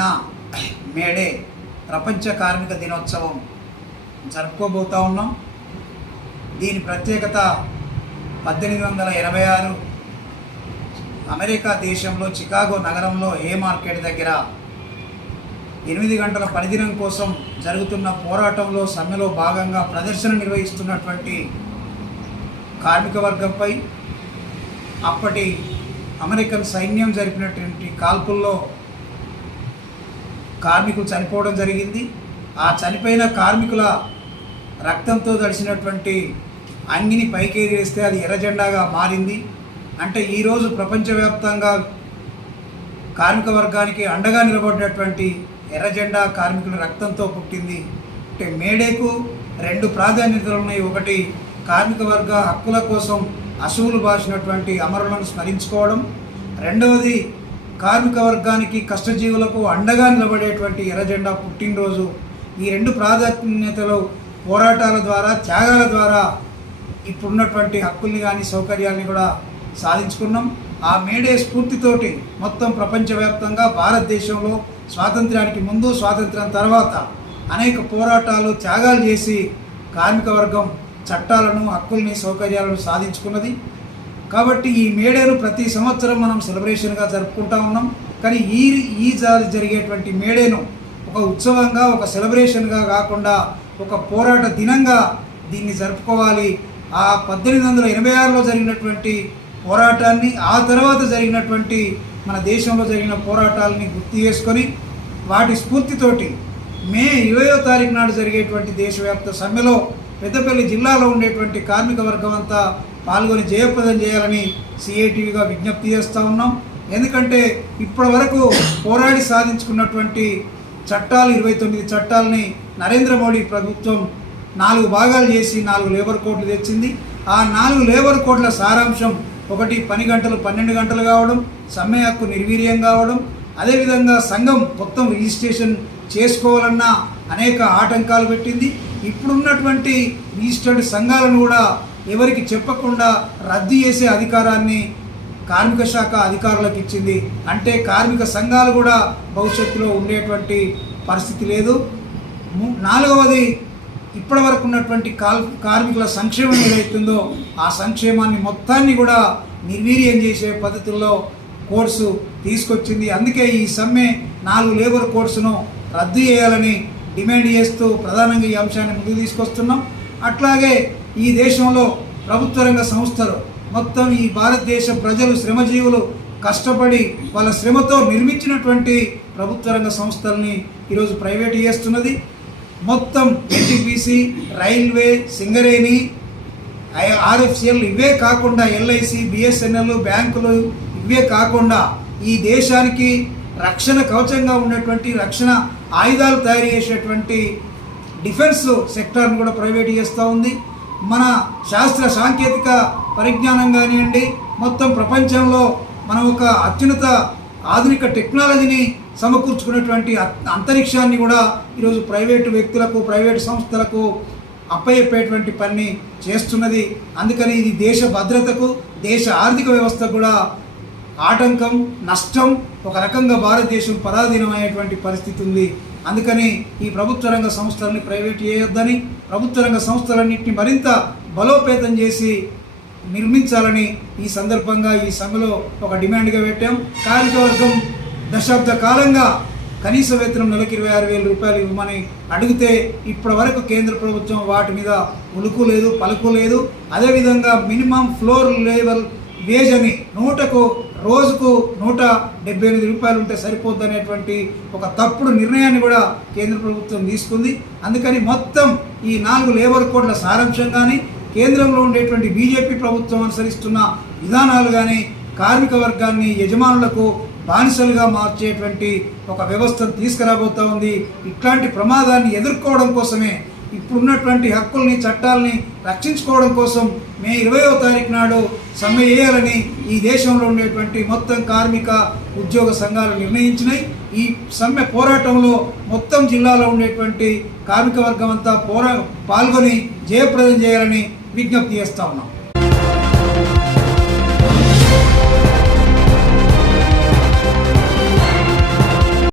అయిన మేడే ప్రపంచ కార్మిక దినోత్సవం జరుపుకోబోతా ఉన్నాం. దీని ప్రత్యేకత 1886 అమెరికా దేశంలో చికాగో నగరంలో ఏ మార్కెట్ దగ్గర 8 గంటల పనిదినం కోసం జరుగుతున్న పోరాటంలో సమ్మెలో భాగంగా ప్రదర్శన నిర్వహిస్తున్నటువంటి కార్మిక వర్గంపై అప్పటి అమెరికన్ సైన్యం జరిపినటువంటి కాల్పుల్లో కార్మికులు చనిపోవడం జరిగింది. ఆ చనిపోయిన కార్మికుల రక్తంతో తడిసినటువంటి అంగిని పైకి వేస్తే అది ఎర్ర జెండాగా మారింది. అంటే ఈరోజు ప్రపంచవ్యాప్తంగా కార్మిక వర్గానికి అండగా నిలబడినటువంటి ఎర్ర జెండా కార్మికుల రక్తంతో పుట్టింది. అంటే మేడేకు 2 ప్రాధాన్యతలు ఉన్నాయి. ఒకటి, కార్మిక వర్గ హక్కుల కోసం అసువులు బాసినటువంటి అమరులను స్మరించుకోవడం. రెండవది, కార్మిక వర్గానికి కష్టజీవులకు అండగా నిలబడేటువంటి ఎర్ర జెండా పుట్టినరోజు. ఈ 2 ప్రాధాన్యతలు పోరాటాల ద్వారా, త్యాగాల ద్వారా ఇప్పుడున్నటువంటి హక్కుల్ని కానీ సౌకర్యాల్ని కూడా సాధించుకున్నాం. ఆ మేడే స్ఫూర్తితోటి మొత్తం ప్రపంచవ్యాప్తంగా భారతదేశంలో స్వాతంత్ర్యానికి ముందు, స్వాతంత్ర్యం తర్వాత అనేక పోరాటాలు, త్యాగాలు చేసి కార్మిక వర్గం చట్టాలను, హక్కుల్ని, సౌకర్యాలను సాధించుకున్నది. కాబట్టి ఈ మేడేను ప్రతి సంవత్సరం మనం సెలబ్రేషన్గా జరుపుకుంటా ఉన్నాం. కానీ ఈ జరిగేటువంటి మేడేను ఒక ఉత్సవంగా, ఒక సెలబ్రేషన్గా కాకుండా ఒక పోరాట దినంగా దీన్ని జరుపుకోవాలి. ఆ 1886లో జరిగినటువంటి పోరాటాన్ని, ఆ తర్వాత జరిగినటువంటి మన దేశంలో జరిగిన పోరాటాలని గుర్తు చేసుకొని వాటి స్ఫూర్తితోటి మే 20వ తారీఖు నాడు జరిగేటువంటి దేశవ్యాప్త సమ్మెలో పెద్దపల్లి జిల్లాలో ఉండేటువంటి కార్మిక వర్గం అంతా పాల్గొని జయప్రదం చేయాలని సిఐటివిగా విజ్ఞప్తి చేస్తూ ఉన్నాం. ఎందుకంటే ఇప్పటి వరకు పోరాడి సాధించుకున్నటువంటి చట్టాలు, 29 చట్టాలని నరేంద్ర మోడీ ప్రభుత్వం 4 భాగాలు చేసి 4 లేబర్ కోడ్లు తెచ్చింది. ఆ 4 లేబర్ కోడ్ల సారాంశం: 1, పని గంటలు 12 గంటలు కావడం, సమ్మె హక్కు నిర్వీర్యం కావడం, అదేవిధంగా సంఘం మొత్తం రిజిస్ట్రేషన్ చేసుకోవాలన్న అనేక ఆటంకాలు పెట్టింది. ఇప్పుడున్నటువంటి రిజిస్టర్డ్ సంఘాలను కూడా ఎవరికి చెప్పకుండా రద్దు చేసే అధికారాన్ని కార్మిక శాఖ అధికారులకు ఇచ్చింది. అంటే కార్మిక సంఘాలు కూడా భవిష్యత్తులో ఉండేటువంటి పరిస్థితి లేదు. 4వది, ఇప్పటి వరకు ఉన్నటువంటి కార్మికుల సంక్షేమం ఏదైతుందో ఆ సంక్షేమాన్ని మొత్తాన్ని కూడా నిర్వీర్యం చేసే పద్ధతుల్లో కోర్సు తీసుకొచ్చింది. అందుకే ఈ సమ్మె 4 లేబర్ కోర్సును రద్దు చేయాలని డిమాండ్ చేస్తూ ప్రధానంగా ఈ అంశాన్ని ముందుకు తీసుకొస్తున్నాం. అట్లాగే ఈ దేశంలో ప్రభుత్వ రంగ సంస్థలు మొత్తం, ఈ భారతదేశ ప్రజలు, శ్రమజీవులు కష్టపడి వాళ్ళ శ్రమతో నిర్మించినటువంటి ప్రభుత్వ రంగ సంస్థల్ని ఈరోజు ప్రైవేట్ చేస్తున్నది. మొత్తం ఎన్టీపీసీ, రైల్వే, సింగరేణి, ఆర్ఎఫ్సిఎల్, ఇవే కాకుండా ఎల్ఐసి, బిఎస్ఎన్ఎల్, బ్యాంకులు, ఇవే కాకుండా ఈ దేశానికి రక్షణ కవచంగా ఉన్నటువంటి, రక్షణ ఆయుధాలు తయారు చేసేటువంటి డిఫెన్స్ సెక్టార్ని కూడా ప్రైవేట్ చేస్తూ ఉంది. మన శాస్త్ర సాంకేతిక పరిజ్ఞానం కానివ్వండి, మొత్తం ప్రపంచంలో మనం ఒక అత్యున్నత ఆధునిక టెక్నాలజీని సమకూర్చుకున్నటువంటి అంతరిక్షాన్ని కూడా ఈరోజు ప్రైవేటు వ్యక్తులకు, ప్రైవేటు సంస్థలకు అప్పయ్యేటువంటి పని చేస్తున్నది. అందుకని ఇది దేశ భద్రతకు, దేశ ఆర్థిక వ్యవస్థకు కూడా ఆటంకం, నష్టం. ఒక రకంగా భారతదేశం పరాధీనమయ్యేటువంటి పరిస్థితి ఉంది. అందుకని ఈ ప్రభుత్వ రంగ సంస్థలని ప్రైవేట్ చేయొద్దని, ప్రభుత్వ రంగ సంస్థలన్నింటినీ మరింత బలోపేతం చేసి నిర్మించాలని ఈ సందర్భంగా ఈ సమ్మెలో ఒక డిమాండ్గా పెట్టాం. కార్మిక వర్గం దశాబ్ద కాలంగా కనీస వేతనం నెలకు 26,000 రూపాయలు ఇవ్వమని అడిగితే ఇప్పటి వరకు కేంద్ర ప్రభుత్వం వాటి మీద ఉలుకు లేదు, పలుకు లేదు. అదేవిధంగా మినిమం ఫ్లోర్ లెవెల్ వేజ్ అని రోజుకు 178 రూపాయలు ఉంటే సరిపోద్దనేటువంటి ఒక తప్పుడు నిర్ణయాన్ని కూడా కేంద్ర ప్రభుత్వం తీసుకుంది. అందుకని మొత్తం ఈ 4 లేబర్ కోడ్ల సారాంశం కానీ, కేంద్రంలో ఉండేటువంటి బీజేపీ ప్రభుత్వం అనుసరిస్తున్న విధానాలు కానీ కార్మిక వర్గాన్ని యజమానులకు బానిసలుగా మార్చేటువంటి ఒక వ్యవస్థను తీసుకురాబోతూ ఉంది. ఇట్లాంటి ప్రమాదాన్ని ఎదుర్కోవడం కోసమే, ఇప్పుడున్నటువంటి హక్కుల్ని, చట్టాలని రక్షించుకోవడం కోసం మే 20వ తారీఖు నాడు సమ్మె చేయాలని ఈ దేశంలో ఉండేటువంటి మొత్తం కార్మిక, ఉద్యోగ సంఘాలు నిర్ణయించినాయి. ఈ సమ్మె పోరాటంలో మొత్తం జిల్లాలో ఉండేటువంటి కార్మిక వర్గం అంతా పాల్గొని జయప్రదం చేయాలని విజ్ఞప్తి చేస్తా ఉన్నాం.